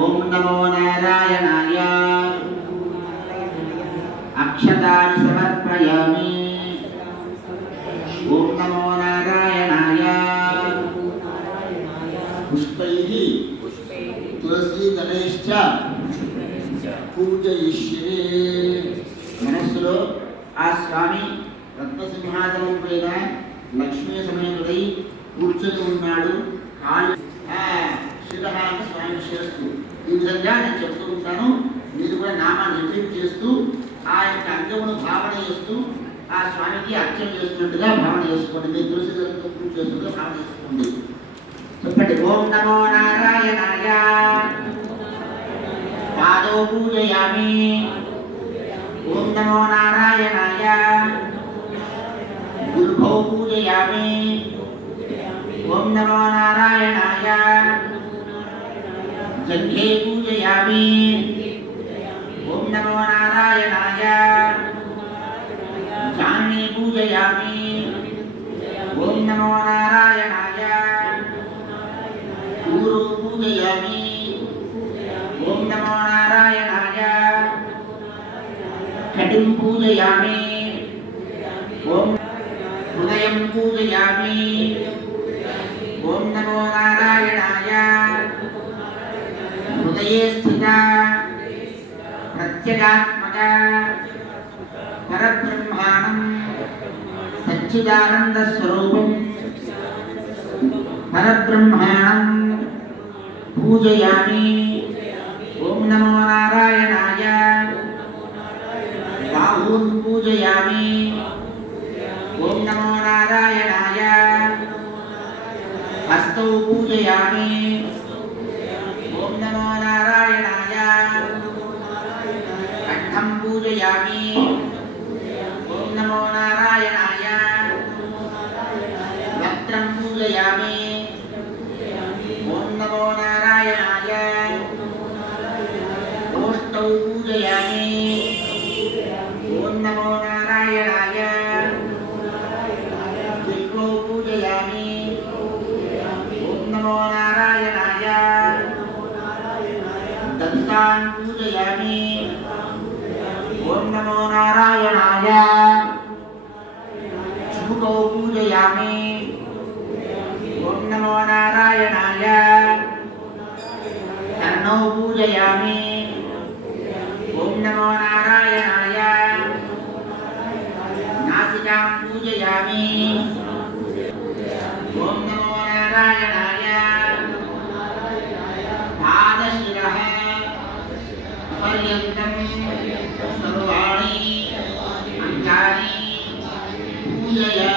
ఓం నమో నారాయణాయ అక్షతాని సమర్పయామి. ఓం నమో నారాయణాయ పుష్పైః తులసీ దళైశ్చ పూజయిష్యే. మనస్సులో ఆ స్వామి రత్నసింహాసనం పైన లక్ష్మీ సమేతుడై కూర్చొని ఉన్నాడు. కాళ్ళు శిరహాన్ని స్వామి చేస్తూ ఈ విధంగా నేను చెప్తూ ఉంటాను. మీరు కూడా నామాన్ని రిపీట్ చేస్తూ ఆ యొక్క అంగమును భావన చేస్తూ ఆ స్వామికి అర్చన చేస్తున్నట్టుగా భావన చేసుకోండి. మీరు తులసి దళంతో పూజ చేస్తున్నట్టుగా భావన చేసుకోండి. చెప్పండి. ఓం నమో నారాయణాయ పాదో పూజయామి. ఓం నమో నారాయణాయ గురుభౌ పూజయామి. ఓం నమో నారాయణాయ జంఘే పూజయామి. ఓం నమో నారాయణాయ జాహ్నవీ పూజయామి. ఓం నమో నారాయణాయ ఊరు పూజయామి. ఓం నమో నారాయణాయ కటిం పూజయామి. ఓం హృదయం పూజయామి. ఓం నమో నారాయణాయ హృదయే స్థిత ప్రత్యేగాత్మక పరబ్రహ్మాణం సచ్చిదానంద స్వరూపం పరబ్రహ్మాణం పూజయామి. ఓం నమో నారాయణాయ బాహూన్ పూజయామి. ఓం నమో నారాయణాయ హస్తౌ పూజయామి. ఓం నమో నారాయణాయ కంఠం పూజయామి. ఓం నమో నారాయణాయ వక్త్రం పూజయామి. ఓం నమో నారాయణాయ ఓష్టౌ పూజయామి. ఓం నమో నారాయణాయ జిహ్వౌ పూజయామి. ఓం నమో నారాయణాయ దంతాన్ పూజయామి. ఓం నమో నారాయణాయ చూకౌ పూజయామి. ఓం నమో నారాయణాయ కర్ణౌ పూజయామి. ఓం నమో నారాయణాయ నాసికాం పూజయామి. ఓం నమో నారాయణాయ పాదశిరః పర్యంతం సర్వాణి అంగాని పూజయామి.